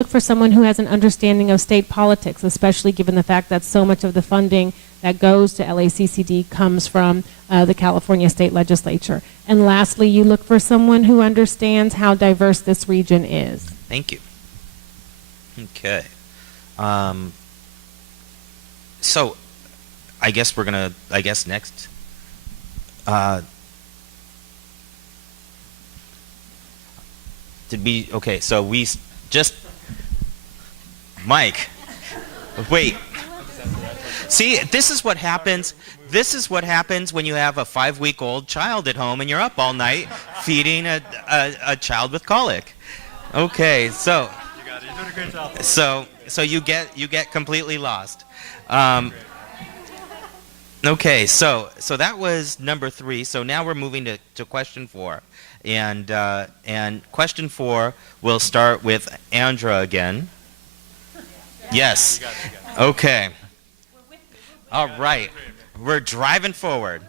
look for someone who has an understanding of state politics, especially given the fact that so much of the funding that goes to LACCD comes from the California State Legislature. And lastly, you look for someone who understands how diverse this region is. Thank you. Okay. So, I guess we're gonna, next. Okay, so we just, Mike, wait. See, this is what happens. This is what happens when you have a 5-week-old child at home and you're up all night feeding a child with colic. Okay, so so you get completely lost. Okay, so that was number 3. So now we're moving to question 4, and question 4 will start with Andra again. Yes. Okay. All right. We're driving forward.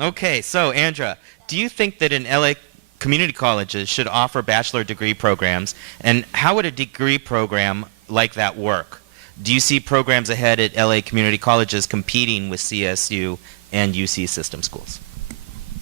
Okay, so Andra, do you think that in LA community colleges should offer bachelor degree programs, and how would a degree program like that work? Do you see programs ahead at LA community colleges competing with CSU and UC system schools?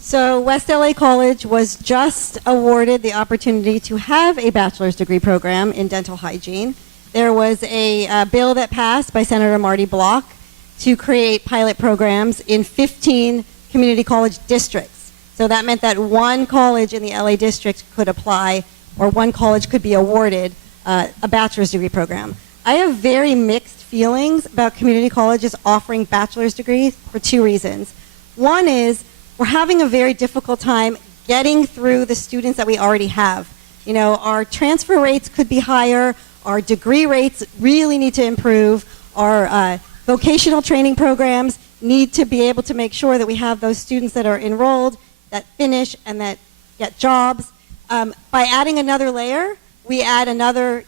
So West LA College was just awarded the opportunity to have a bachelor's degree program in dental hygiene. There was a bill that passed by Senator Marty Block to create pilot programs in 15 community college districts. So that meant that one college in the LA district could apply, or one college could be awarded a bachelor's degree program. I have very mixed feelings about community colleges offering bachelor's degrees for 2 reasons. One is we're having a very difficult time getting through the students that we already have. You know, our transfer rates could be higher, our degree rates really need to improve, our vocational training programs need to be able to make sure that we have those students that are enrolled, that finish, and that get jobs. By adding another layer, we add another,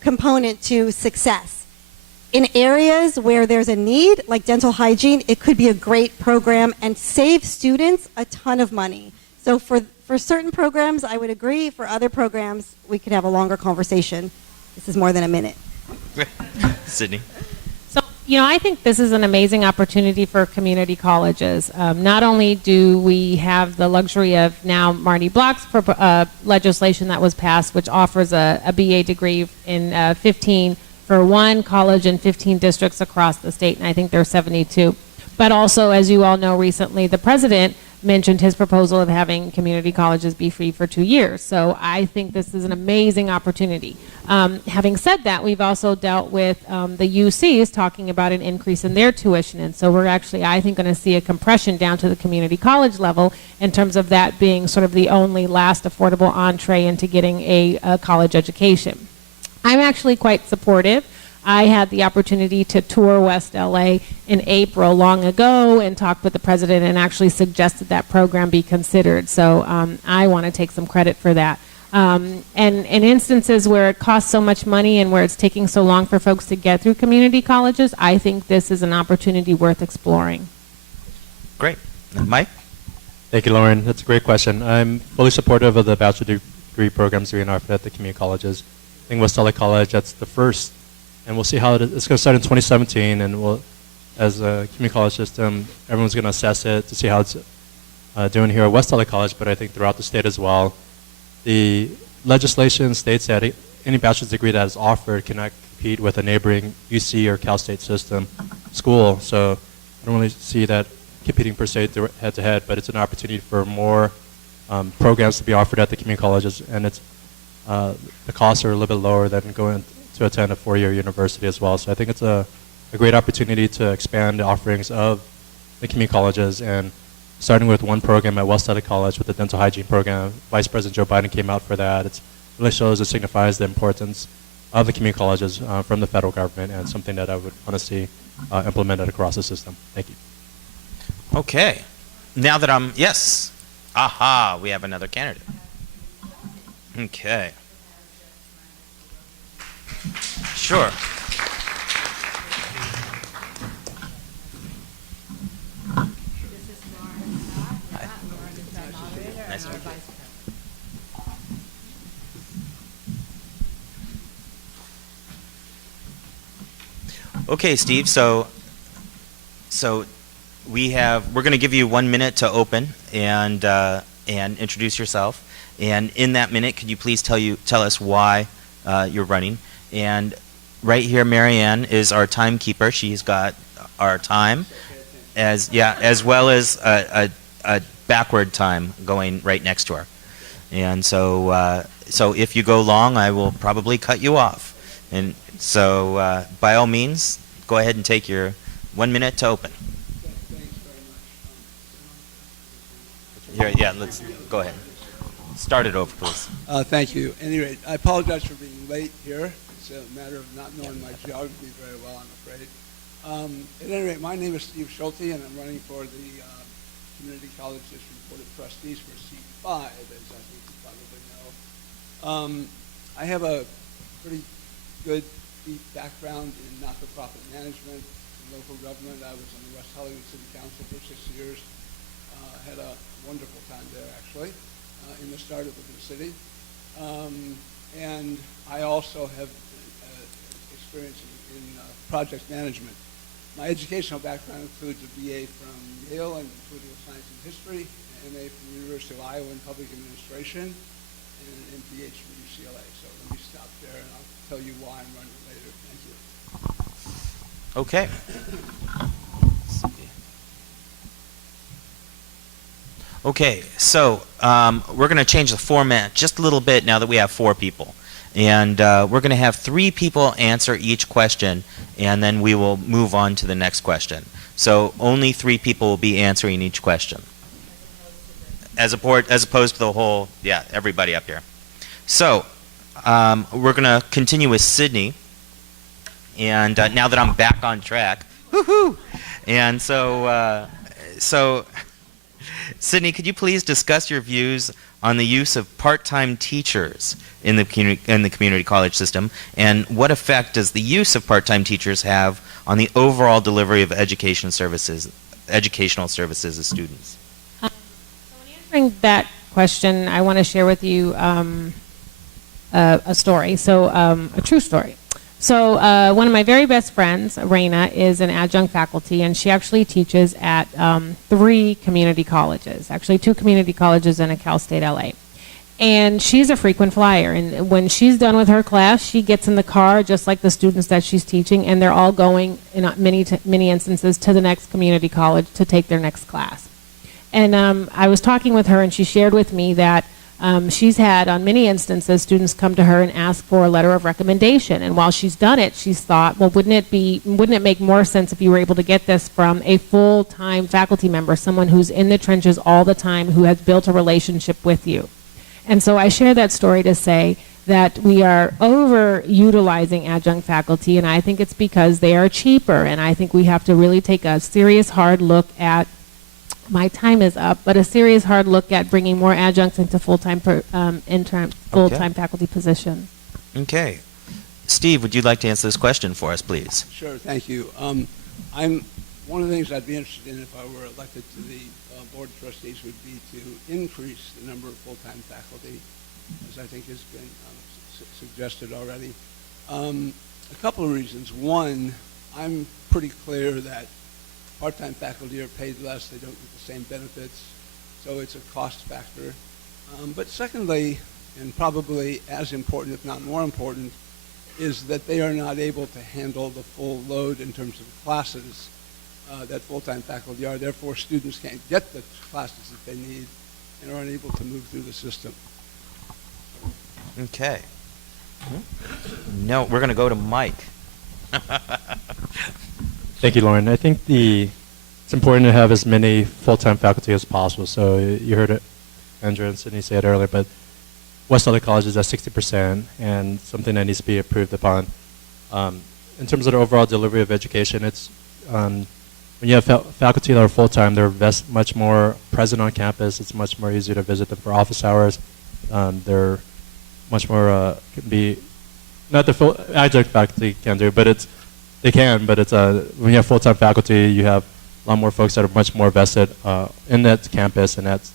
component to success. In areas where there's a need, like dental hygiene, it could be a great program and save students a ton of money. So for certain programs, I would agree. For other programs, we could have a longer conversation. This is more than a minute. Sydney. So, I think this is an amazing opportunity for community colleges. Not only do we have the luxury of now Marty Block's legislation that was passed, which offers a BA degree in 15 for one college in 15 districts across the state, and I think there are 72. But also, as you all know, recently the president mentioned his proposal of having community colleges be free for 2 years. So I think this is an amazing opportunity. Having said that, we've also dealt with the UCs talking about an increase in their tuition. And so we're actually, I think, going to see a compression down to the community college level in terms of that being sort of the only last affordable entree into getting a college education. I'm actually quite supportive. I had the opportunity to tour West LA in April long ago and talked with the president and actually suggested that program be considered. So I want to take some credit for that. And in instances where it costs so much money and where it's taking so long for folks to get through community colleges, I think this is an opportunity worth exploring. Great. And Mike? Thank you, Lauren. That's a great question. I'm fully supportive of the bachelor degree programs being offered at the community colleges. I think West LA College, that's the first. And we'll see how it's going to start in 2017, and as a community college system, everyone's going to assess it to see how it's doing here at West LA College, but I think throughout the state as well. The legislation states that any bachelor's degree that is offered cannot compete with a neighboring UC or Cal State system school. So I don't really see that competing per se head-to-head, but it's an opportunity for more programs to be offered at the community colleges, and it's the costs are a little bit lower than going to attend a 4-year university as well. So I think it's a great opportunity to expand the offerings of the community colleges, and starting with one program at West LA College with the dental hygiene program. Vice President Joe Biden came out for that. It really shows, it signifies the importance of the community colleges from the federal government, and something that I would want to see implemented across the system. Thank you. Okay. Now that yes. Aha, we have another candidate. Okay. Sure. Nice to meet you. Okay, Steve. So we're going to give you 1 minute to open and introduce yourself. And in that minute, could you please tell us why you're running? And right here, Marianne is our timekeeper. She's got our time as well as a backward time going right next to her. And so if you go long, I will probably cut you off. And so by all means, go ahead and take your 1 minute to open. Here, yeah, let's go ahead. Start it over, please. Thank you. At any rate, I apologize for being late here. It's a matter of not knowing my geography very well, I'm afraid. At any rate, my name is Steve Schulte, and I'm running for the Community College District Board of Trustees for seat 5, as I think you probably know. I have a pretty good, deep background in not-for-profit management and local government. I was on the West Hollywood City Council for 6 years. Had a wonderful time there, actually, in the startup of the city. And I also have experience in project management. My educational background includes a BA from Yale in political science and history, an MA from the University of Iowa in public administration, and an MPH from UCLA. So let me stop there, and I'll tell you why I'm running later. Thank you. Okay. Okay, so we're going to change the format just a little bit now that we have 4 people. And we're going to have 3 people answer each question, and then we will move on to the next question. So only 3 people will be answering each question. As opposed to the whole, everybody up here. So we're going to continue with Sydney. And now that I'm back on track, woohoo! And so Sydney, could you please discuss your views on the use of part-time teachers in the community college system, and what effect does the use of part-time teachers have on the overall delivery of educational services to students? So in answering that question, I want to share with you a story, a true story. So one of my very best friends, Raina, is an adjunct faculty, and she actually teaches at 3 community colleges, actually 2 community colleges and a Cal State LA. And she's a frequent flyer, and when she's done with her class, she gets in the car, just like the students that she's teaching, and they're all going, in many instances, to the next community college to take their next class. And I was talking with her, and she shared with me that she's had, on many instances, students come to her and ask for a letter of recommendation. And while she's done it, she's thought, well, wouldn't it make more sense if you were able to get this from a full-time faculty member, someone who's in the trenches all the time, who has built a relationship with you? And so I share that story to say that we are over-utilizing adjunct faculty, and I think it's because they are cheaper. And I think we have to really take a serious, hard look at, my time is up, but a serious hard look at bringing more adjuncts into full-time faculty positions. Okay. Steve, would you like to answer this question for us, please? Sure, thank you. One of the things I'd be interested in if I were elected to the Board of Trustees would be to increase the number of full-time faculty, as I think has been suggested already. A couple of reasons. One, I'm pretty clear that part-time faculty are paid less, they don't get the same benefits, so it's a cost factor. But secondly, and probably as important, if not more important, is that they are not able to handle the full load in terms of classes that full-time faculty are. Therefore, students can't get the classes that they need and are unable to move through the system. Okay. No, we're going to go to Mike. Thank you, Lauren. I think it's important to have as many full-time faculty as possible. So you heard it, Andrew and Sydney say it earlier, but West LA College is at 60%, and something that needs to be approved upon. In terms of the overall delivery of education, it's when you have faculty that are full-time, they're much more present on campus. It's much more easier to visit them for office hours. They're much more can be not the full adjunct faculty can do, but they can. But it's when you have full-time faculty, you have a lot more folks that are much more vested in that campus and that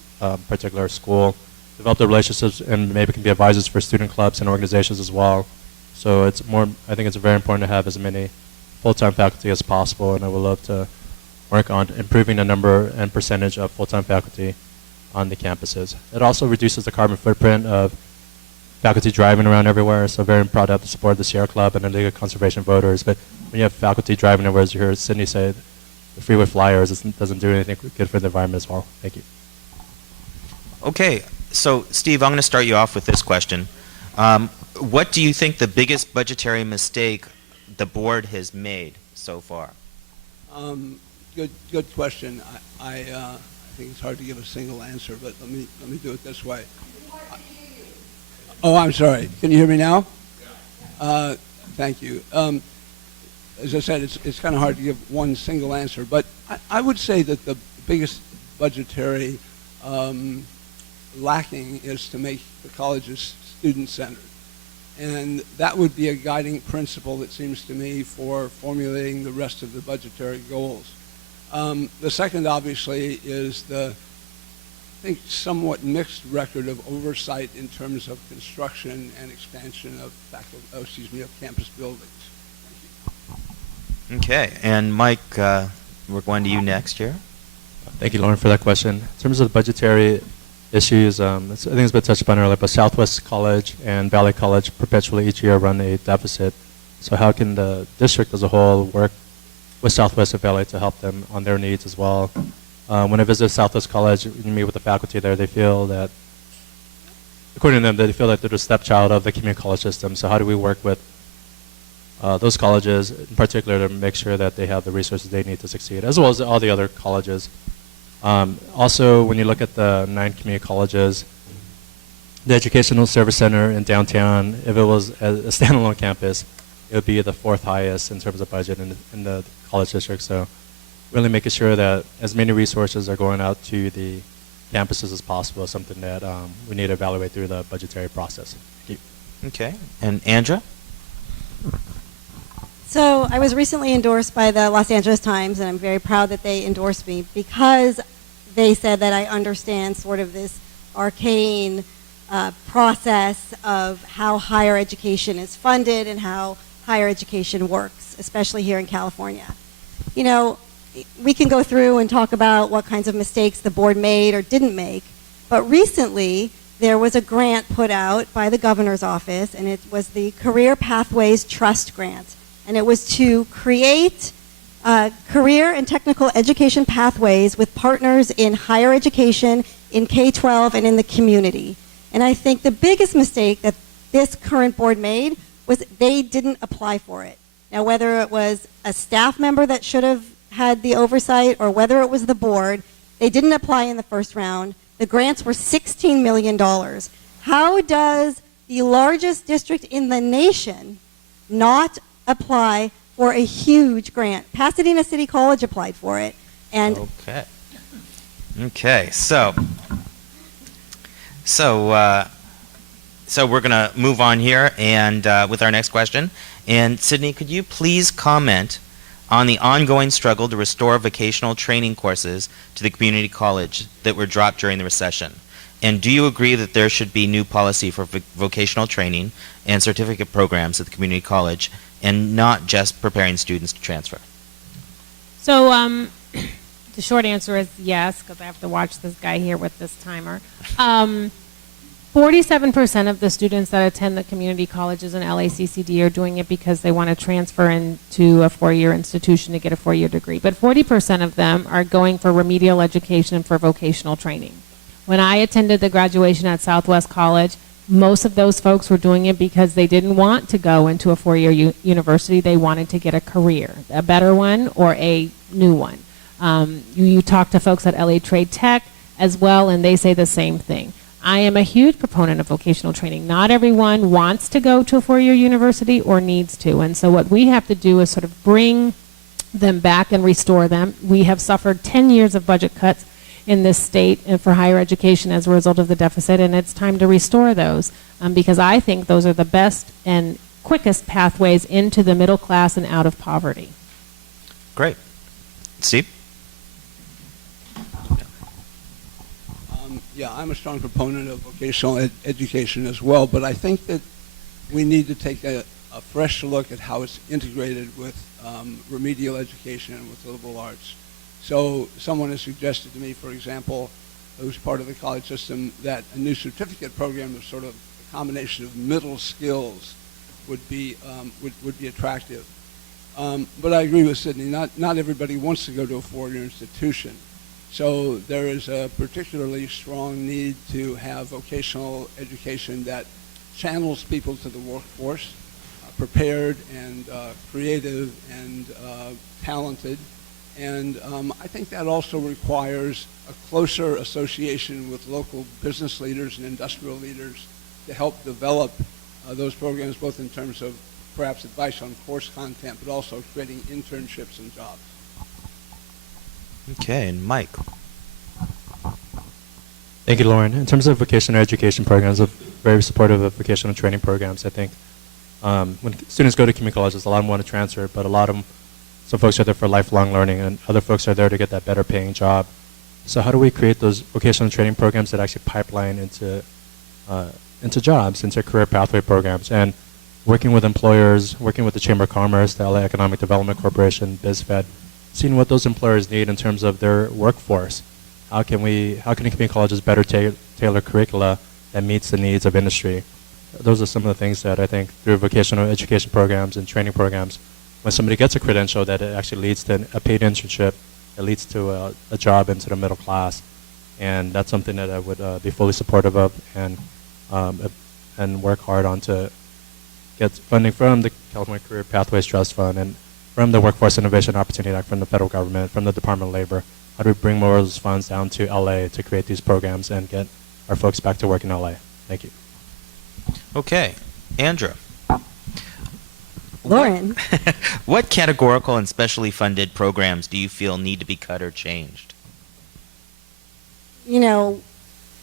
particular school. Develop the relationships and maybe can be advisors for student clubs and organizations as well. So it's more. I think it's very important to have as many full-time faculty as possible, and I would love to work on improving the number and percentage of full-time faculty on the campuses. It also reduces the carbon footprint of faculty driving around everywhere, so very proud to have the support of the Sierra Club and the League of Conservation Voters. But when you have faculty driving everywhere, as you heard Sydney say, the freeway flyers doesn't do anything good for the environment as well. Thank you. Okay, so Steve, I'm going to start you off with this question. What do you think the biggest budgetary mistake the board has made so far? Good question. I think it's hard to give a single answer, but let me do it this way. Oh, I'm sorry. Can you hear me now? Thank you. As I said, it's kind of hard to give one single answer, but I would say that the biggest budgetary lacking is to make the colleges student-centered. And that would be a guiding principle, it seems to me, for formulating the rest of the budgetary goals. The second, obviously, is the, I think, somewhat mixed record of oversight in terms of construction and expansion of of campus buildings. Okay, and Mike, we're going to you next here. Thank you, Lauren, for that question. In terms of the budgetary issues, I think it's been touched upon earlier, but Southwest College and Valley College perpetually each year run a deficit. So how can the district as a whole work with Southwest and Valley to help them on their needs as well? When I visit Southwest College, you meet with the faculty there, they feel that, according to them, they feel like they're the stepchild of the community college system. So how do we work with those colleges in particular to make sure that they have the resources they need to succeed, as well as all the other colleges? Also, when you look at the 9 community colleges, the Educational Service Center in downtown, if it was a standalone campus, it would be the 4th highest in terms of budget in the college district. So really making sure that as many resources are going out to the campuses as possible is something that we need to evaluate through the budgetary process. Thank you. Okay, and Andra? So I was recently endorsed by the Los Angeles Times, and I'm very proud that they endorsed me because they said that I understand sort of this arcane process of how higher education is funded and how higher education works, especially here in California. You know, we can go through and talk about what kinds of mistakes the board made or didn't make, but recently there was a grant put out by the governor's office, and it was the Career Pathways Trust Grant. And it was to create career and technical education pathways with partners in higher education, in K-12, and in the community. And I think the biggest mistake that this current board made was they didn't apply for it. Now, whether it was a staff member that should have had the oversight or whether it was the board, they didn't apply in the first round. The grants were $16 million. How does the largest district in the nation not apply for a huge grant? Pasadena City College applied for it, and Okay. So we're gonna move on here and with our next question. And Sydney, could you please comment on the ongoing struggle to restore vocational training courses to the community college that were dropped during the recession? And do you agree that there should be new policy for vocational training and certificate programs at the community college, and not just preparing students to transfer? So the short answer is yes, because I have to watch this guy here with this timer. 47% of the students that attend the community colleges and LACCD are doing it because they want to transfer into a 4-year institution to get a 4-year degree. But 40% of them are going for remedial education and for vocational training. When I attended the graduation at Southwest College, most of those folks were doing it because they didn't want to go into a 4-year university. They wanted to get a career, a better one or a new one. You talk to folks at LA Trade Tech as well, and they say the same thing. I am a huge proponent of vocational training. Not everyone wants to go to a 4-year university or needs to. And so what we have to do is sort of bring them back and restore them. We have suffered 10 years of budget cuts in this state and for higher education as a result of the deficit, and it's time to restore those because I think those are the best and quickest pathways into the middle class and out of poverty. Great. Steve? Yeah, I'm a strong proponent of vocational education as well, but I think that we need to take a a fresh look at how it's integrated with remedial education and with liberal arts. So someone has suggested to me, for example, who's part of the college system, that a new certificate program of sort of a combination of middle skills would be attractive. But I agree with Sydney. Not everybody wants to go to a four-year institution. So there is a particularly strong need to have vocational education that channels people to the workforce, prepared and creative and talented. And I think that also requires a closer association with local business leaders and industrial leaders to help develop those programs, both in terms of perhaps advice on course content, but also creating internships and jobs. Okay, and Mike. Thank you, Lauren. In terms of vocational education programs, I'm very supportive of vocational training programs. I think when students go to community colleges, a lot of them want to transfer, but a lot of them, some folks are there for lifelong learning, and other folks are there to get that better paying job. So how do we create those vocational training programs that actually pipeline into jobs, into career pathway programs? And working with employers, working with the Chamber of Commerce, the LA Economic Development Corporation, BizFed, seeing what those employers need in terms of their workforce. How can community colleges better tailor curricula that meets the needs of industry? Those are some of the things that I think through vocational education programs and training programs, when somebody gets a credential, that it actually leads to a paid internship, it leads to a job into the middle class. And that's something that I would be fully supportive of and work hard on to get funding from the California Career Pathways Trust Fund and from the Workforce Innovation Opportunity Act, from the federal government, from the Department of Labor. How do we bring more of those funds down to LA to create these programs and get our folks back to work in LA? Thank you. Okay, Andra. Lauren. What categorical and specially funded programs do you feel need to be cut or changed? You know,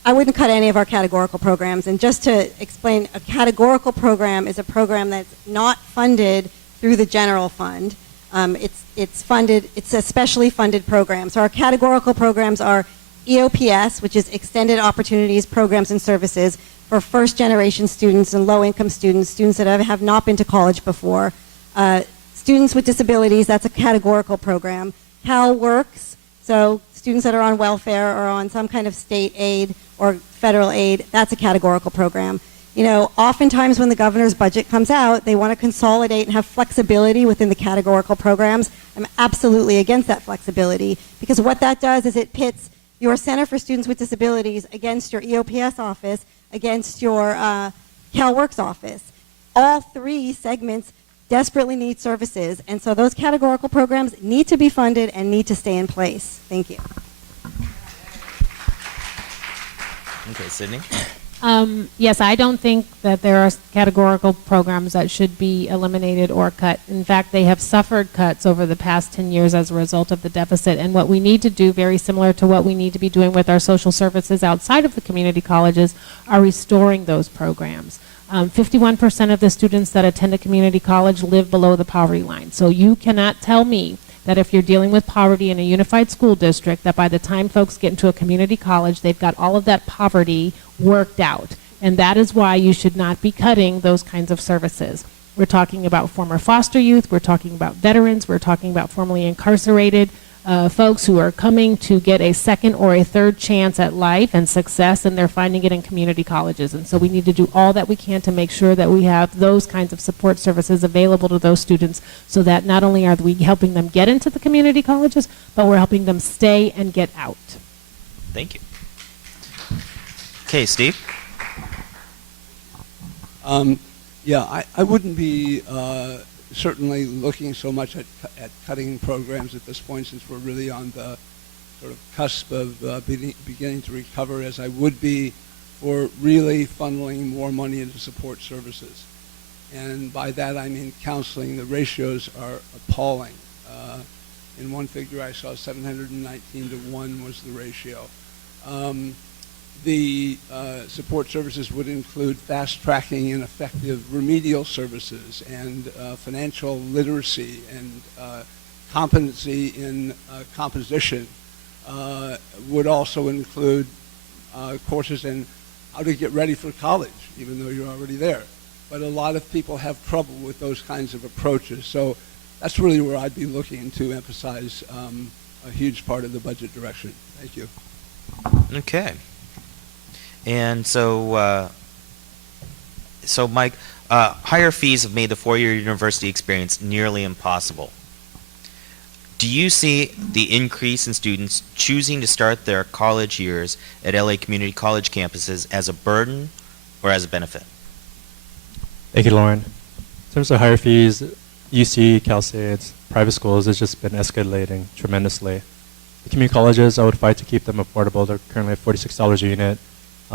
I wouldn't cut any of our categorical programs. And just to explain, a categorical program is a program that's not funded through the general fund. It's a specially funded program. So our categorical programs are EOPS, which is Extended Opportunities Programs and Services for first-generation students and low-income students that have not been to college before. Students with disabilities, that's a categorical program. CalWorks, so students that are on welfare or on some kind of state aid or federal aid, that's a categorical program. You know, oftentimes when the governor's budget comes out, they want to consolidate and have flexibility within the categorical programs. I'm absolutely against that flexibility, because what that does is it pits your Center for Students with Disabilities against your EOPS office, against your CalWorks office. All three segments desperately need services, and so those categorical programs need to be funded and need to stay in place. Thank you. Okay, Sydney. Yes, I don't think that there are categorical programs that should be eliminated or cut. In fact, they have suffered cuts over the past 10 years as a result of the deficit. And what we need to do, very similar to what we need to be doing with our social services outside of the community colleges, are restoring those programs. 51% of the students that attend a community college live below the poverty line. So you cannot tell me that if you're dealing with poverty in a unified school district, that by the time folks get into a community college, they've got all of that poverty worked out. And that is why you should not be cutting those kinds of services. We're talking about former foster youth, we're talking about veterans, we're talking about formerly incarcerated folks who are coming to get a second or a third chance at life and success, and they're finding it in community colleges. And so we need to do all that we can to make sure that we have those kinds of support services available to those students, so that not only are we helping them get into the community colleges, but we're helping them stay and get out. Thank you. Okay, Steve. Yeah, I wouldn't be certainly looking so much at cutting programs at this point, since we're really on the sort of cusp of beginning to recover, as I would be for really funneling more money into support services. And by that I mean counseling. The ratios are appalling. In one figure I saw 719 to 1 was the ratio. The support services would include fast-tracking and effective remedial services and financial literacy and competency in composition. Would also include courses in how to get ready for college, even though you're already there. but a lot of people have trouble with those kinds of approaches. So that's really where I'd be looking to emphasize a huge part of the budget direction. Thank you. Okay. And so, Mike, higher fees have made the four-year university experience nearly impossible. Do you see the increase in students choosing to start their college years at LA community college campuses as a burden or as a benefit? Thank you, Lauren. In terms of higher fees, UC, Cal State, private schools has just been escalating tremendously. The community colleges, I would fight to keep them affordable. They're currently at $46 a unit.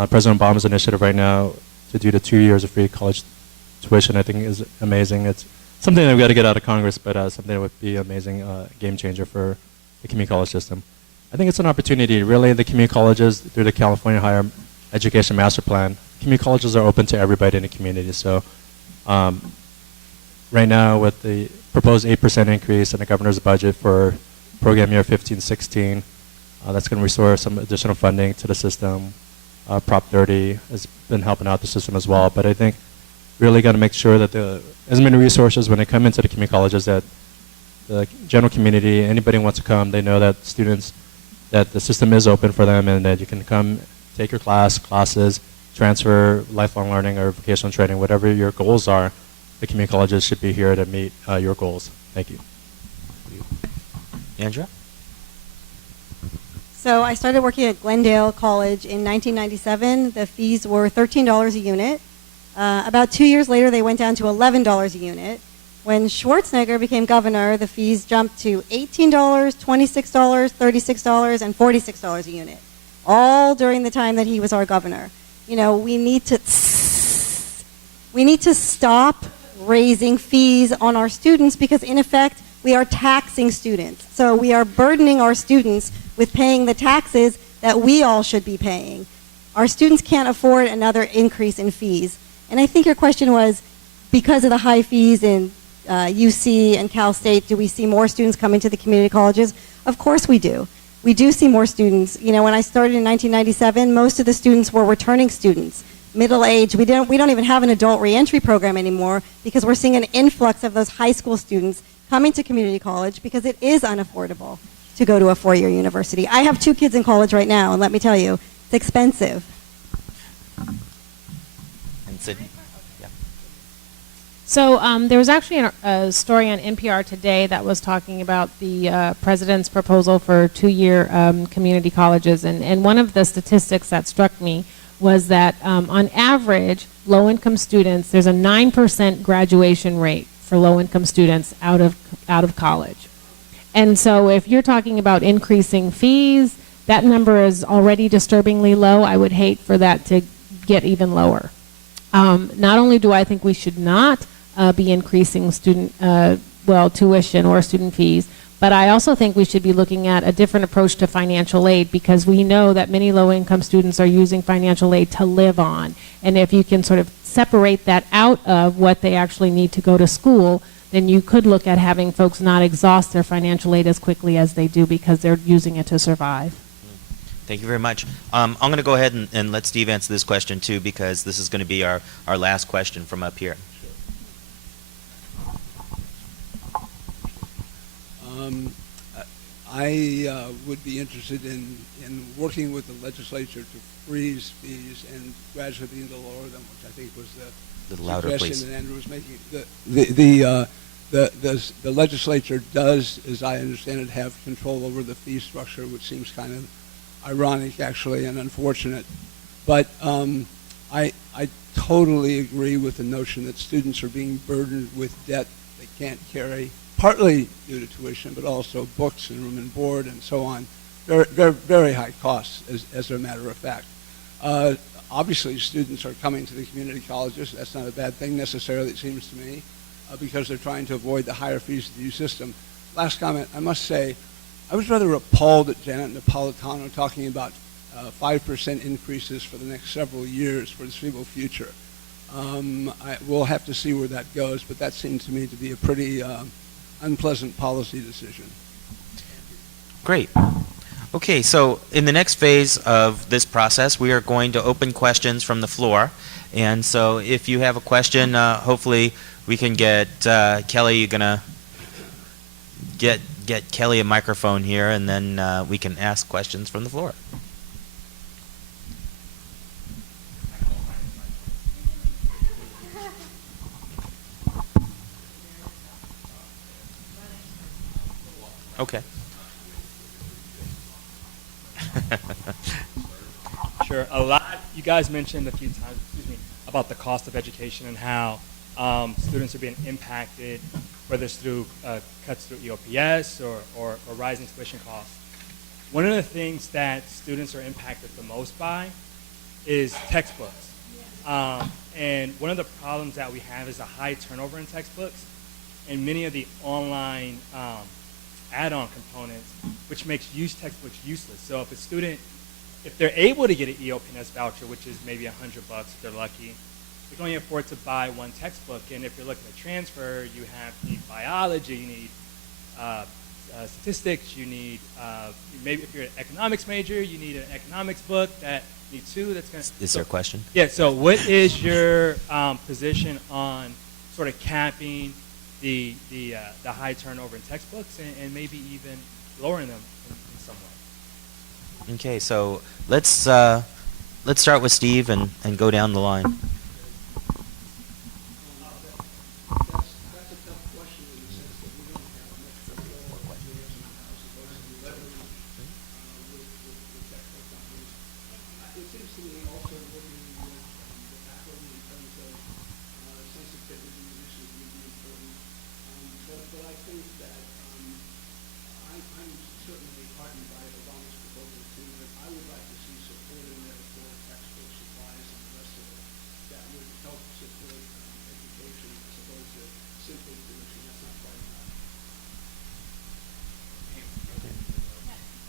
President Obama's initiative right now to do the 2 years of free college tuition, I think, is amazing. It's something that we've got to get out of Congress, but something that would be an amazing game changer for the community college system. I think it's an opportunity. Really, the community colleges, through the California Higher Education Master Plan, community colleges are open to everybody in the community. So right now, with the proposed 8% increase in the governor's budget for program year 15-16, that's going to restore some additional funding to the system. Prop 30 has been helping out the system as well. But I think really got to make sure that as many resources when they come into the community colleges, that the general community, anybody who wants to come, they know that students, that the system is open for them and that you can come, take your classes, transfer lifelong learning or vocational training, whatever your goals are, the community colleges should be here to meet your goals. Thank you. Andrea? So I started working at Glendale College in 1997. The fees were $13 a unit. About 2 years later, they went down to $11 a unit. When Schwarzenegger became governor, the fees jumped to $18, $26, $36, and $46 a unit, all during the time that he was our governor. You know, we need to stop raising fees on our students because, in effect, we are taxing students. So we are burdening our students with paying the taxes that we all should be paying. Our students can't afford another increase in fees. And I think your question was, because of the high fees in UC and Cal State, do we see more students coming to the community colleges? Of course we do. We do see more students. You know, when I started in 1997, most of the students were returning students, middle age. We don't even have an adult reentry program anymore because we're seeing an influx of those high school students coming to community college because it is unaffordable to go to a four-year university. I have 2 kids in college right now, and let me tell you, it's expensive. And Sydney? Yeah. So there was actually a story on NPR today that was talking about the president's proposal for 2-year community colleges. And one of the statistics that struck me was that on average, low-income students, there's a 9% graduation rate for low-income students out of college. And so if you're talking about increasing fees, that number is already disturbingly low. I would hate for that to get even lower. Not only do I think we should not be increasing student, tuition or student fees, but I also think we should be looking at a different approach to financial aid because we know that many low-income students are using financial aid to live on. And if you can sort of separate that out of what they actually need to go to school, then you could look at having folks not exhaust their financial aid as quickly as they do because they're using it to survive. Thank you very much. I'm going to go ahead and let Steve answer this question too because this is going to be our last question from up here. I would be interested in working with the legislature to freeze fees and gradually begin to lower them, which I think was the louder, suggestion please. that Andrew was making. The legislature does, as I understand it, have control over the fee structure, which seems kind of ironic, actually, and unfortunate. But I totally agree with the notion that students are being burdened with debt they can't carry, partly due to tuition, but also books and room and board and so on. Very, very, very high costs, as a matter of fact. Obviously, students are coming to the community colleges. That's not a bad thing necessarily, it seems to me, because they're trying to avoid the higher fees of the new system. Last comment, I must say, I was rather appalled at Janet Napolitano talking about 5% increases for the next several years for the foreseeable future. We'll have to see where that goes, but that seemed to me to be a pretty unpleasant policy decision. Great. Okay, so in the next phase of this process, we are going to open questions from the floor. And so if you have a question, hopefully we can get Kelly, you're going to get Kelly a microphone here, and then we can ask questions from the floor. Okay. Sure. A lot. You guys mentioned a few times, about the cost of education and how students are being impacted, whether it's through cuts through EOPS or rising tuition costs. One of the things that students are impacted the most by is textbooks. And one of the problems that we have is a high turnover in textbooks and many of the online add-on components, which makes used textbooks useless. So if a student, if they're able to get an EOPS voucher, which is maybe $100 if they're lucky, they can only afford to buy one textbook. And if you're looking at transfer, you need biology, you need statistics, you need, maybe if you're an economics major, you need an economics book that you need two. That's gonna, Is there a question? Yeah, so what is your position on sort of capping the high turnover in textbooks and maybe even lowering them in some way? Okay, so let's start with Steve and go down the line. That's a tough question in the sense that we don't have much control of what goes in the house as opposed to leverage with textbook companies. It seems to me also working with the faculty in terms of sensitivity issues would be important. But I think that I'm certainly heartened by Obama's proposal too, that I would like to see support in there for textbook supplies and the rest of it that would help support education as opposed to simply tuition. That's not quite enough.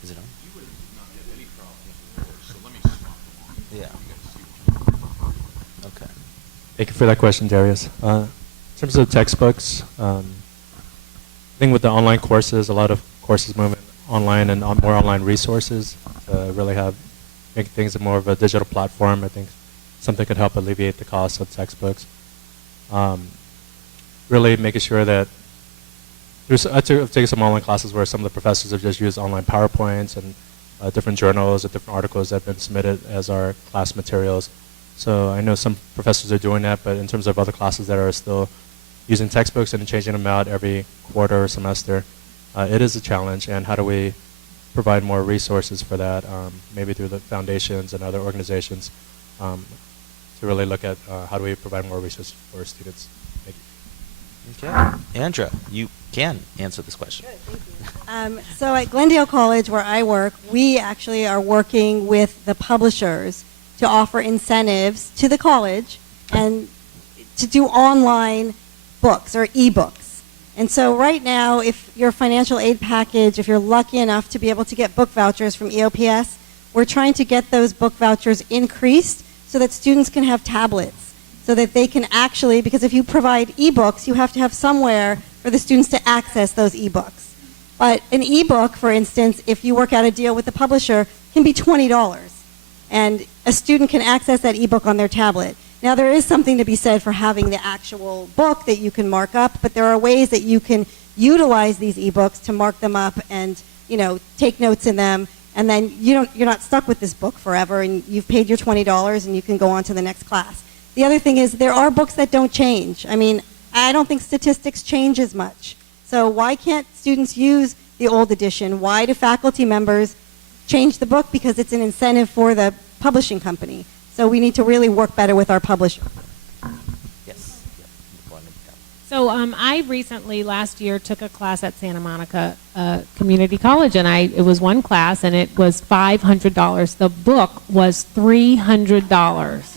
Is it on? You would not have any problem before, so let me swap them on. Yeah. You guys see. Okay. Thank you for that question, Darius. In terms of textbooks, I think with the online courses, a lot of courses moving online and more online resources to really make things more of a digital platform. I think something could help alleviate the cost of textbooks. Really making sure that I've taken some online classes where some of the professors have just used online PowerPoints and different journals and different articles that have been submitted as our class materials. So I know some professors are doing that, but in terms of other classes that are still using textbooks and changing them out every quarter or semester, it is a challenge. And how do we provide more resources for that, maybe through the foundations and other organizations, to really look at how do we provide more resources for students. Thank you. Okay. Andra, you can answer this question. Good, thank you. So at Glendale College, where I work, we actually are working with the publishers to offer incentives to the college and to do online books or e-books. And so right now, if your financial aid package, if you're lucky enough to be able to get book vouchers from EOPS, we're trying to get those book vouchers increased so that students can have tablets, so that they can actually, because if you provide e-books, you have to have somewhere for the students to access those e-books. But an e-book, for instance, if you work out a deal with the publisher, can be $20. And a student can access that e-book on their tablet. Now, there is something to be said for having the actual book that you can mark up, but there are ways that you can utilize these e-books to mark them up and, take notes in them, and then you're not stuck with this book forever, and you've paid your $20 and you can go on to the next class. The other thing is there are books that don't change. I mean, I don't think statistics change as much. So why can't students use the old edition? Why do faculty members change the book? Because it's an incentive for the publishing company. So we need to really work better with our publisher. Yes. So I recently, last year, took a class at Santa Monica Community College, and it was one class, and it was $500. The book was $300.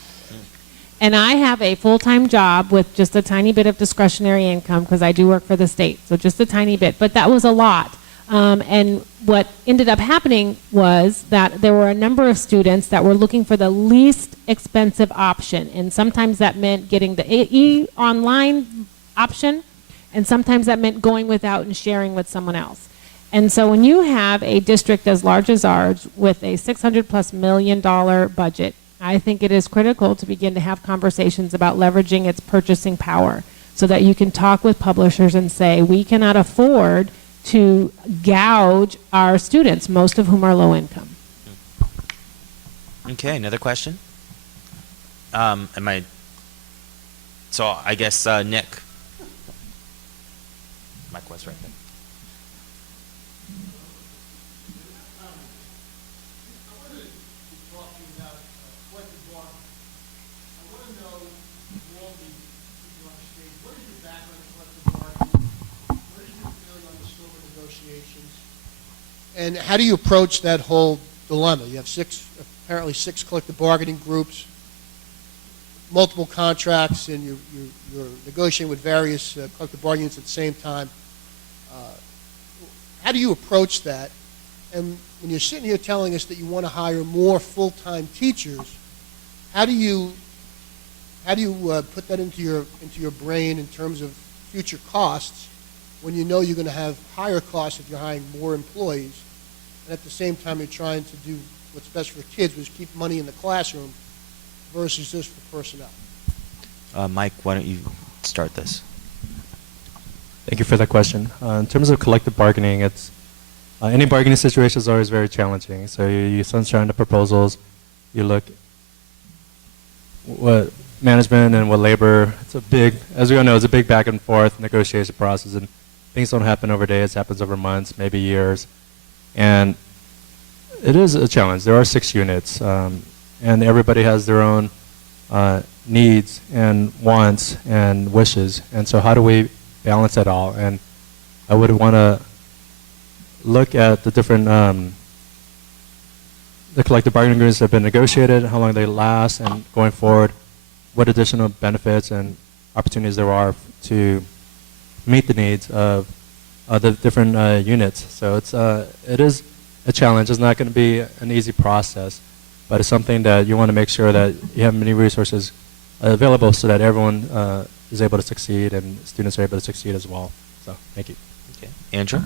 And I have a full-time job with just a tiny bit of discretionary income because I do work for the state, so just a tiny bit. But that was a lot. And what ended up happening was that there were a number of students that were looking for the least expensive option. And sometimes that meant getting the online option, and sometimes that meant going without and sharing with someone else. And so when you have a district as large as ours with a $600+ million budget, I think it is critical to begin to have conversations about leveraging its purchasing power so that you can talk with publishers and say, we cannot afford to gouge our students, most of whom are low income. Okay, another question? So I guess Nick. Mike was right there. And how do you approach that whole dilemma? You have apparently six collective bargaining groups, multiple contracts, and you're negotiating with various collective bargaining units at the same time. How do you approach that? And when you're sitting here telling us that you want to hire more full-time teachers, how do you put that into your brain in terms of future costs when you know you're going to have higher costs if you're hiring more employees, and at the same time you're trying to do what's best for kids, which is keep money in the classroom versus just for personnel? Mike, why don't you start this? Thank you for that question. In terms of collective bargaining, it's any bargaining situation is always very challenging. So you sunshine the proposals, you look what management and what labor. It's a big, as we all know, it's a big back and forth negotiation process, and things don't happen over days. It happens over months, maybe years, and it is a challenge. There are 6 units, and everybody has their own needs and wants and wishes, and so how do we balance that all? And I would want to look at the different the collective bargaining agreements that have been negotiated, how long they last, and going forward, what additional benefits and opportunities there are to meet the needs of the different units. So it is a challenge. It's not going to be an easy process, but it's something that you want to make sure that you have many resources available so that everyone is able to succeed and students are able to succeed as well. So thank you. Okay, Andrew?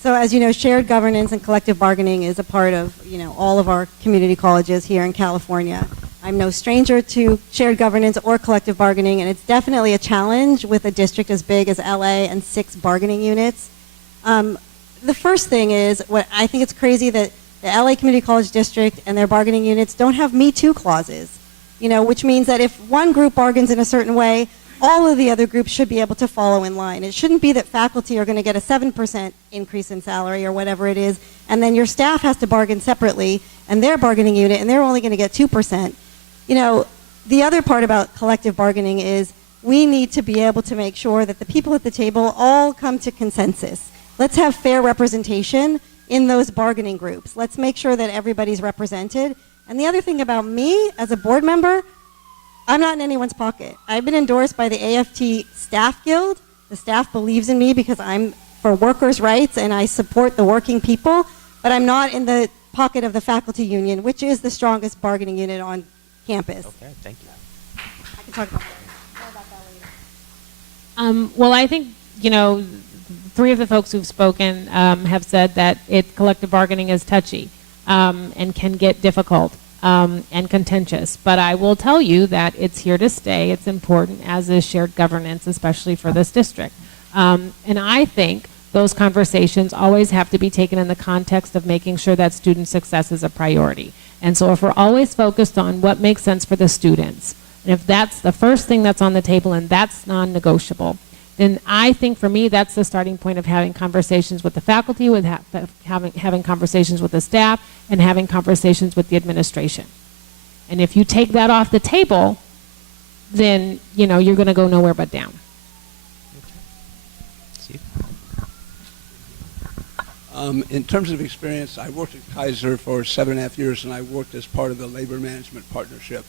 So as you know, shared governance and collective bargaining is a part of, all of our community colleges here in California. I'm no stranger to shared governance or collective bargaining, and it's definitely a challenge with a district as big as LA and 6 bargaining units. The first thing is, what I think it's crazy that the LA Community College District and their bargaining units don't have Me Too clauses, which means that if one group bargains in a certain way, all of the other groups should be able to follow in line. It shouldn't be that faculty are going to get a 7% increase in salary or whatever it is, and then your staff has to bargain separately, and their bargaining unit, and they're only going to get 2%. The other part about collective bargaining is we need to be able to make sure that the people at the table all come to consensus. Let's have fair representation in those bargaining groups. Let's make sure that everybody's represented. And the other thing about me as a board member, I'm not in anyone's pocket. I've been endorsed by the AFT Staff Guild. The staff believes in me because I'm for workers' rights and I support the working people, but I'm not in the pocket of the faculty union, which is the strongest bargaining unit on campus. Okay, thank you. I can talk more about that later. Well, I think, 3 of the folks who've spoken have said that collective bargaining is touchy and can get difficult. And contentious. But I will tell you that it's here to stay. It's important, as is shared governance, especially for this district. And I think those conversations always have to be taken in the context of making sure that student success is a priority. And so if we're always focused on what makes sense for the students, and if that's the first thing that's on the table and that's non-negotiable, then I think for me that's the starting point of having conversations with the faculty, with having conversations with the staff, and having conversations with the administration. And if you take that off the table, then you're going to go nowhere but down. Steve? In terms of experience, I worked at Kaiser for 7.5 years, and I worked as part of the Labor Management Partnership,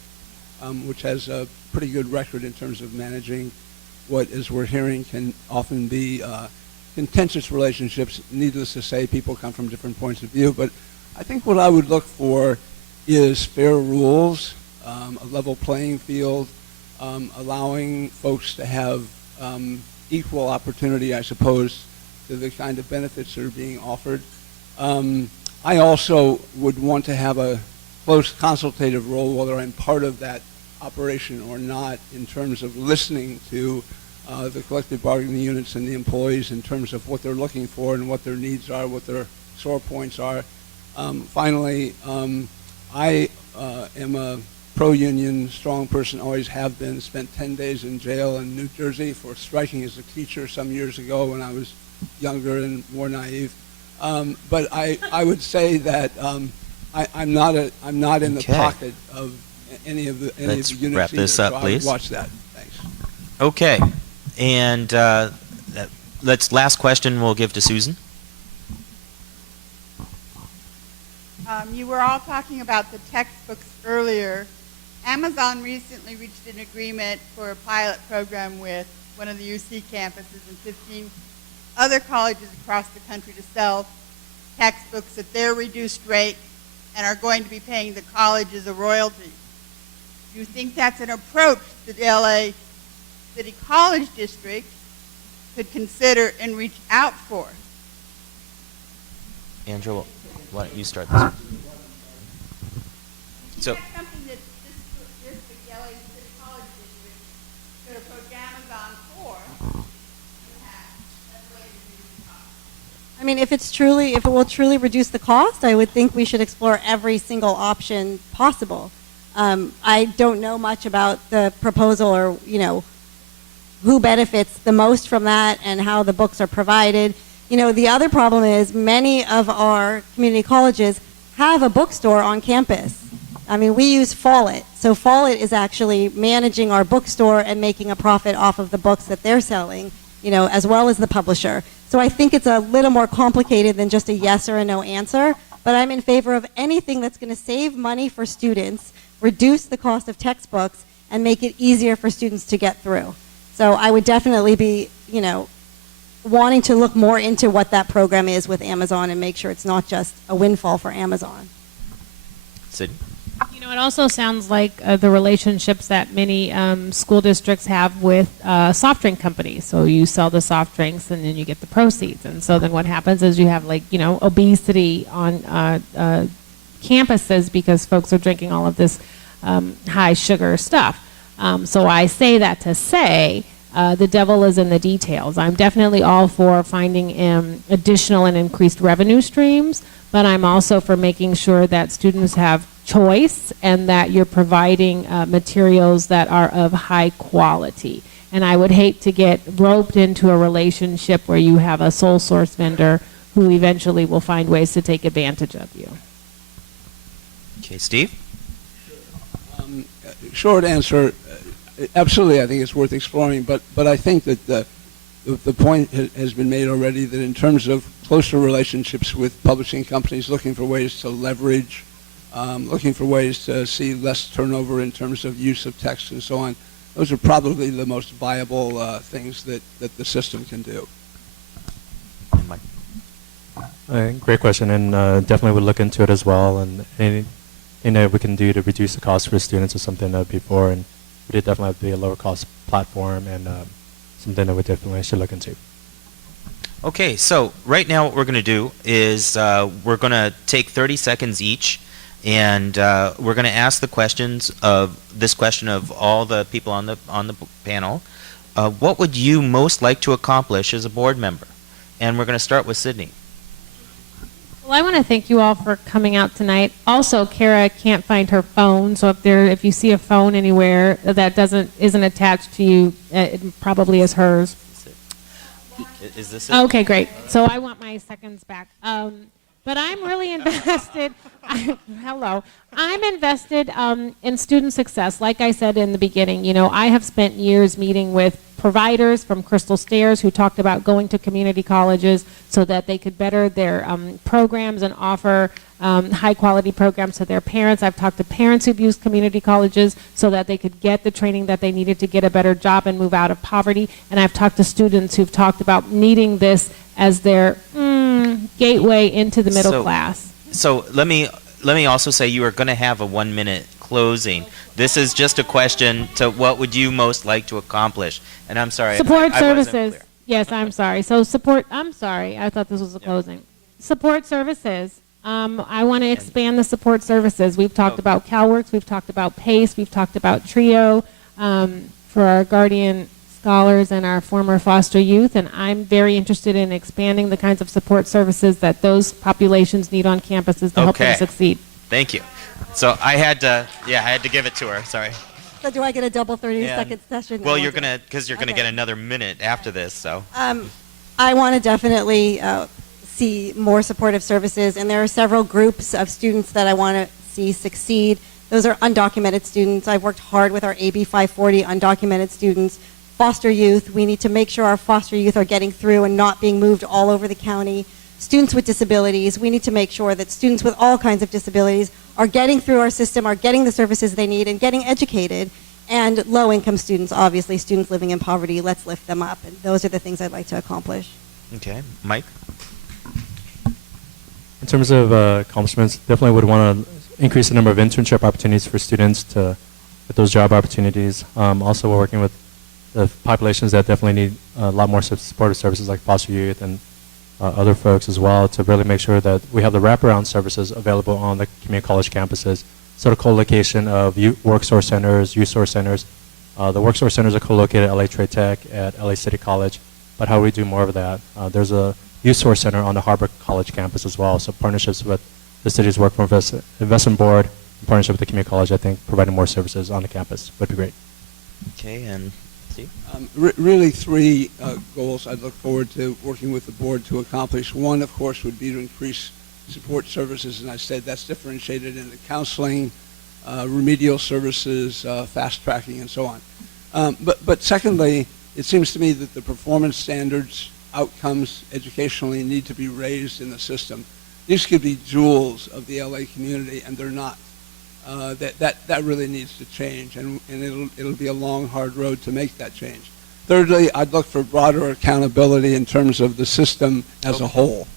which has a pretty good record in terms of managing what, as we're hearing, can often be contentious relationships. Needless to say, people come from different points of view, but I think what I would look for is fair rules, a level playing field, allowing folks to have equal opportunity, I suppose, to the kind of benefits that are being offered. I also would want to have a close consultative role, whether I'm part of that operation or not, in terms of listening to the collective bargaining units and the employees in terms of what they're looking for and what their needs are, what their sore points are. Finally, I am a pro-union, strong person, always have been, spent 10 days in jail in New Jersey for striking as a teacher some years ago when I was younger and more naive. But I would say that I'm not in the Okay. pocket of any of the Let's units wrap this either, up, so I please. would watch that. Thanks. Okay, and last question we'll give to Susan. You were all talking about the textbooks earlier. Amazon recently reached an agreement for a pilot program with one of the UC campuses and 15 other colleges across the country to sell textbooks at their reduced rate and are going to be paying the colleges a royalty. Do you think that's an approach that the LA City College District could consider and reach out for? Angela, why don't you start this one? So, That's something that this district, the LA City College District, could approach Amazon for. That's the way to reduce the cost. I mean, if it will truly reduce the cost, I would think we should explore every single option possible. I don't know much about the proposal or, who benefits the most from that and how the books are provided. The other problem is many of our community colleges have a bookstore on campus. I mean, we use Follett. So Follett is actually managing our bookstore and making a profit off of the books that they're selling, as well as the publisher. So I think it's a little more complicated than just a yes or a no answer, but I'm in favor of anything that's going to save money for students, reduce the cost of textbooks, and make it easier for students to get through. So I would definitely be, wanting to look more into what that program is with Amazon and make sure it's not just a windfall for Amazon. Sid? It also sounds like the relationships that many school districts have with soft drink companies. So you sell the soft drinks and then you get the proceeds. And so then what happens is you have obesity on campuses because folks are drinking all of this high sugar stuff. So I say that to say the devil is in the details. I'm definitely all for finding additional and increased revenue streams, but I'm also for making sure that students have choice and that you're providing materials that are of high quality. And I would hate to get roped into a relationship where you have a sole source vendor who eventually will find ways to take advantage of you. Okay, Steve? Short answer, absolutely, I think it's worth exploring, but I think that the point has been made already that in terms of closer relationships with publishing companies, looking for ways to leverage, looking for ways to see less turnover in terms of use of text and so on, those are probably the most viable things that the system can do. And Mike? Great question, and definitely would look into it as well. And anything that we can do to reduce the cost for students is something that would be for, and would definitely have to be a lower cost platform and something that we definitely should look into. Okay, so right now what we're going to do is we're going to take 30 seconds each, and we're going to ask the questions of this question of all the people on the panel. What would you most like to accomplish as a board member? And we're going to start with Sydney. Well, I want to thank you all for coming out tonight. Also, Kara can't find her phone, so if you see a phone anywhere that isn't attached to you, it probably is hers. Is this it? Okay, great. So I want my seconds back. But I'm really invested. Hello. I'm invested in student success. Like I said in the beginning, I have spent years meeting with providers from Crystal Stairs who talked about going to community colleges so that they could better their programs and offer high-quality programs to their parents. I've talked to parents who've used community colleges so that they could get the training that they needed to get a better job and move out of poverty. And I've talked to students who've talked about needing this as their gateway into the middle class. So let me also say you are going to have a 1-minute closing. This is just a question to what would you most like to accomplish? And I'm sorry. Support I wasn't services. clear. Yes, I'm sorry. So I'm sorry. I thought this was a closing. Support services. I want to expand the support services. We've talked about CalWorks. We've talked about PACE. We've talked about TRIO for our guardian scholars and our former foster youth. And I'm very interested in expanding the kinds of support services that those populations need on campuses to help them succeed. Thank you. So I had to give it to her. Sorry. So do I get a double 30-second session? Well, you're gonna get another minute after this. So. I want to definitely see more supportive services, and there are several groups of students that I want to see succeed. Those are undocumented students. I've worked hard with our AB 540 undocumented students. Foster youth, we need to make sure our foster youth are getting through and not being moved all over the county. Students with disabilities, we need to make sure that students with all kinds of disabilities are getting through our system, are getting the services they need, and getting educated. And low-income students, obviously, students living in poverty, let's lift them up. And those are the things I'd like to accomplish. Okay, Mike. In terms of accomplishments, definitely would want to increase the number of internship opportunities for students to get those job opportunities. Also, we're working with the populations that definitely need a lot more supportive services like foster youth and other folks as well to really make sure that we have the wraparound services available on the community college campuses. So the co-location of worksource centers, youth source centers. The worksource centers are co-located at LA Trade Tech, at LA City College, but how do we do more of that? There's a youth source center on the Harbor College campus as well, so partnerships with the city's workforce investment board, in partnership with the community college, I think providing more services on the campus would be great. Okay, and Steve? Really three goals I'd look forward to working with the board to accomplish. One, of course, would be to increase support services, and I said that's differentiated into counseling, remedial services, fast tracking, and so on. But secondly, it seems to me that the performance standards, outcomes educationally need to be raised in the system. These could be jewels of the LA community, and they're not. That really needs to change, and it'll be a long, hard road to make that change. Thirdly, I'd look for broader accountability in terms of the system as a whole.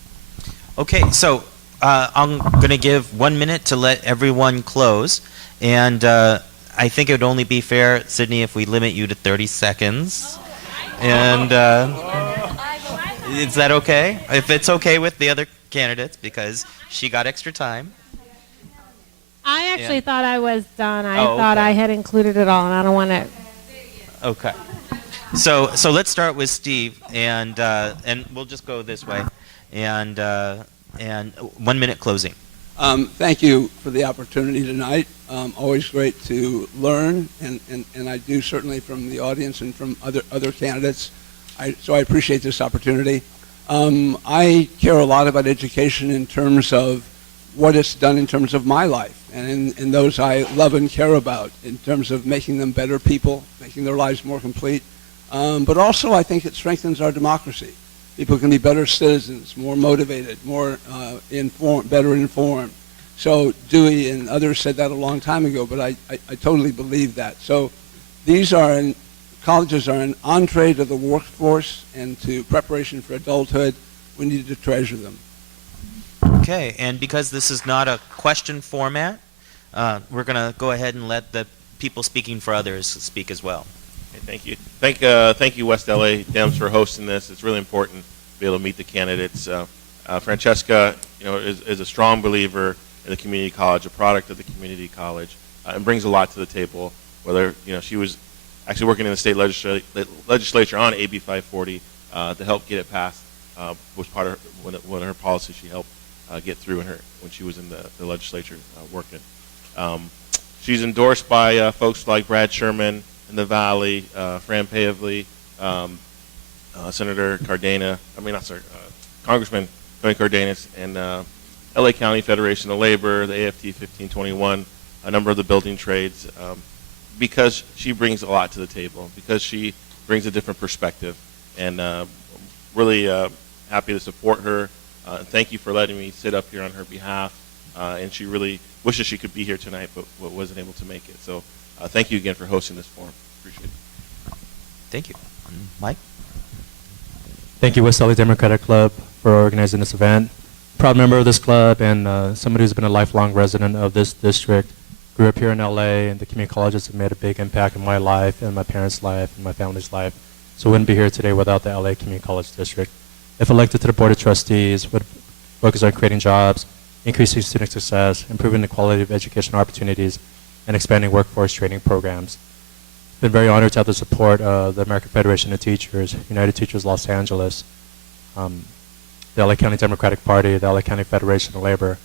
Okay, so I'm going to give 1 minute to let everyone close, and I think it would only be fair, Sydney, if we limit you to 30 seconds. And is that okay? If it's okay with the other candidates, because she got extra time. I actually thought I was done. I Oh, thought okay. I had included it all, and I don't want to. Okay. So let's start with Steve, and we'll just go this way, and 1 minute closing. Thank you for the opportunity tonight. Always great to learn, and I do certainly from the audience and from other candidates. So I appreciate this opportunity. I care a lot about education in terms of what it's done in terms of my life and in those I love and care about in terms of making them better people, making their lives more complete. But also I think it strengthens our democracy. People can be better citizens, more motivated, more better informed. So Dewey and others said that a long time ago, but I totally believe that. So colleges are an entree to the workforce and to preparation for adulthood. We need to treasure them. Okay, and because this is not a question format, we're going to go ahead and let the people speaking for others speak as well. Okay, thank you. Thank you, West LA Dems, for hosting this. It's really important to be able to meet the candidates. Francesca, is a strong believer in the community college, a product of the community college, and brings a lot to the table. Whether she was actually working in the state legislature on AB 540 to help get it passed, was part of one of her policies she helped get through when she was in the legislature working. She's endorsed by folks like Brad Sherman in the Valley, Fran Pavley, Senator Cardenas, Congressman Tony Cardenas, and LA County Federation of Labor, the AFT 1521, a number of the building trades, because she brings a lot to the table, because she brings a different perspective, and really happy to support her. Thank you for letting me sit up here on her behalf, and she really wishes she could be here tonight, but wasn't able to make it. So thank you again for hosting this forum. Appreciate it. Thank you. Mike? Thank you, West LA Democratic Club, for organizing this event. Proud member of this club and somebody who's been a lifelong resident of this district. grew up here in LA, and the community colleges have made a big impact in my life and my parents' life and my family's life. So I wouldn't be here today without the LA Community College District. If elected to the Board of Trustees, would focus on creating jobs, increasing student success, improving the quality of educational opportunities, and expanding workforce training programs. I've been very honored to have the support of the American Federation of Teachers, United Teachers Los Angeles, the LA County Democratic Party, the LA County Federation of Labor,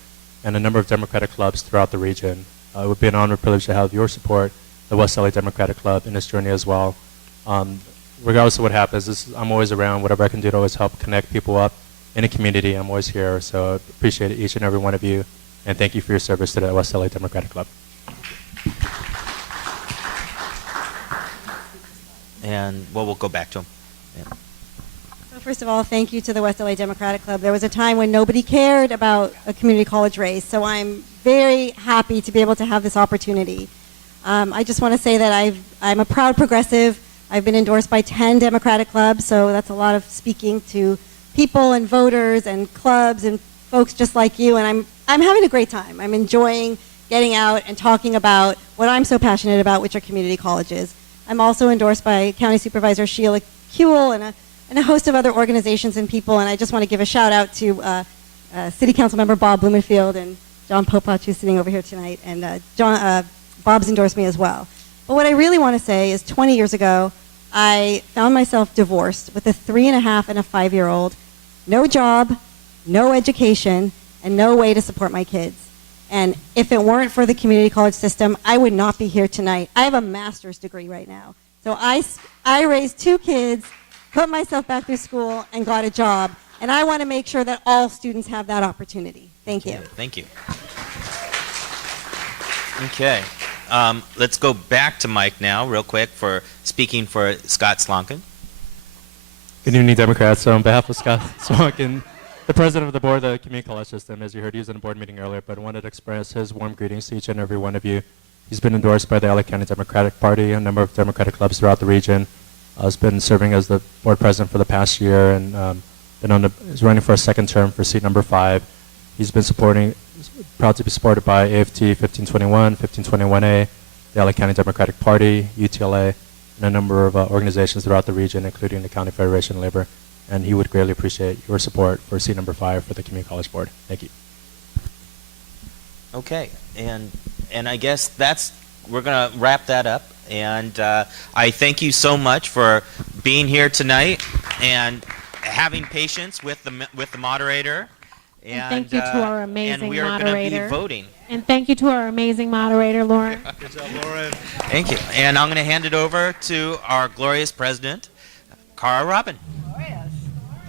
and a number of Democratic clubs throughout the region. It would be an honor and privilege to have your support, the West LA Democratic Club, in this journey as well. Regardless of what happens, I'm always around. Whatever I can do to always help connect people up in a community, I'm always here. So I appreciate each and every one of you, and thank you for your service to the West LA Democratic Club. And well, we'll go back to him. Yeah. So first of all, thank you to the West LA Democratic Club. There was a time when nobody cared about a community college race, so I'm very happy to be able to have this opportunity. I just want to say that I'm a proud progressive. I've been endorsed by 10 Democratic clubs, so that's a lot of speaking to people and voters and clubs and folks just like you, and I'm having a great time. I'm enjoying getting out and talking about what I'm so passionate about, which are community colleges. I'm also endorsed by County Supervisor Sheila Kuehl and a host of other organizations and people, and I just want to give a shout out to City Council Member Bob Blumenfield and John Popach, who's sitting over here tonight, and Bob's endorsed me as well. But what I really want to say is 20 years ago, I found myself divorced with a 3.5 and a 5-year-old, no job, no education, and no way to support my kids. And if it weren't for the community college system, I would not be here tonight. I have a master's degree right now. So I raised 2 kids, put myself back through school, and got a job. And I want to make sure that all students have that opportunity. Thank you. Thank you. Okay. Let's go back to Mike now, real quick, for speaking for Scott Slonkin. Good evening, Democrats. So on behalf of Scott Slonkin, the president of the board of the community college system, as you heard, he was in a board meeting earlier, but I wanted to express his warm greetings to each and every one of you. He's been endorsed by the LA County Democratic Party, a number of Democratic clubs throughout the region. Has been serving as the board president for the past year, and is running for a second term for seat number 5. He's been proud to be supported by AFT 1521, 1521A, the LA County Democratic Party, UTLA, and a number of organizations throughout the region, including the County Federation of Labor. And he would greatly appreciate your support for seat number 5 for the Community College Board. Thank you. Okay, and I guess we're going to wrap that up. And I thank you so much for being here tonight and having patience with the moderator. And thank you to our amazing and we are moderator. going to be voting. And thank you to our amazing moderator, Lauren. Good job, Lauren. Thank you. And I'm going to hand it over to our glorious president, Cara Robin.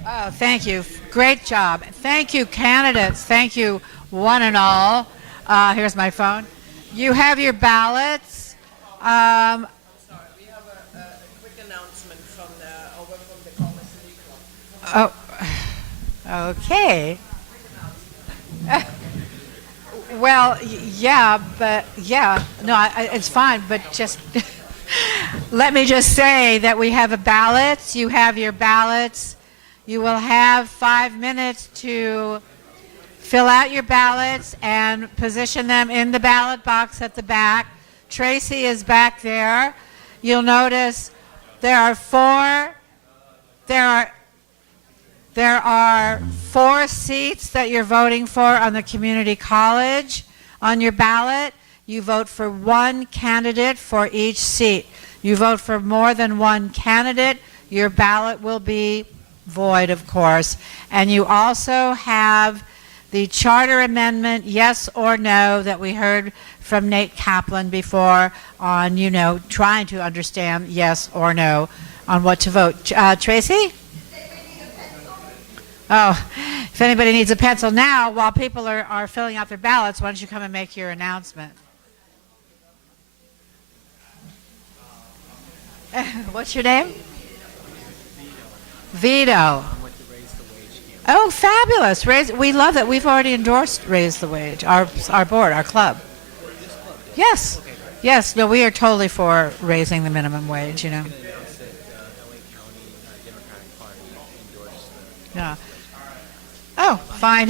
Oh, thank you. Great job. Thank you, candidates. Thank you, one and all. Here's my phone. You have your ballots. Sorry, we have a quick announcement from the Commerce City Club. Oh, okay. Well, yeah, but yeah, no, it's fine, but just let me just say that we have a ballot. You have your ballots. You will have 5 minutes to fill out your ballots and position them in the ballot box at the back. Tracy is back there. You'll notice there are 4 seats that you're voting for on the community college. On your ballot, you vote for 1 candidate for each seat. You vote for more than 1 candidate, your ballot will be void, of course. And you also have the charter amendment, yes or no, that we heard from Nate Kaplan before on, trying to understand yes or no on what to vote. Tracy? Oh, if anybody needs a pencil now, while people are filling out their ballots, why don't you come and make your announcement? What's your name? Vito. Oh, fabulous. We love that. We've already endorsed Raise the Wage, our board, our club. Yes. Yes. No, we are totally for raising the minimum wage, Yeah. Oh, fine.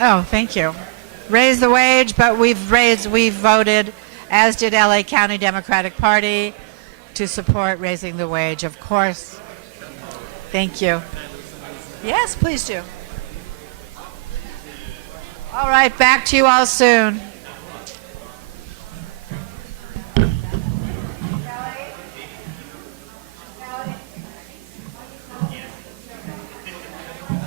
Oh, thank you. Raise the wage, but we've voted, as did LA County Democratic Party, to support raising the wage, of course. Thank you. Yes, please do. All right, back to you all soon.